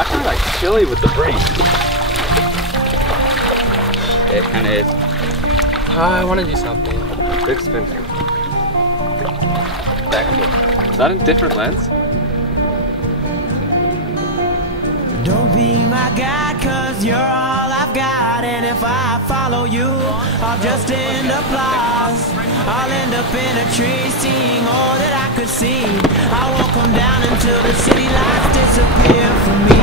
actually like chilly with the breeze. It kind of is. I want to do something. Big spin. Is that a different lens? Don't be my guide, cause you're all I've got. And if I follow you, I'll just end up lost. I'll end up in a tree, seeing all that I could see. I won't come down until the city lights disappear from me.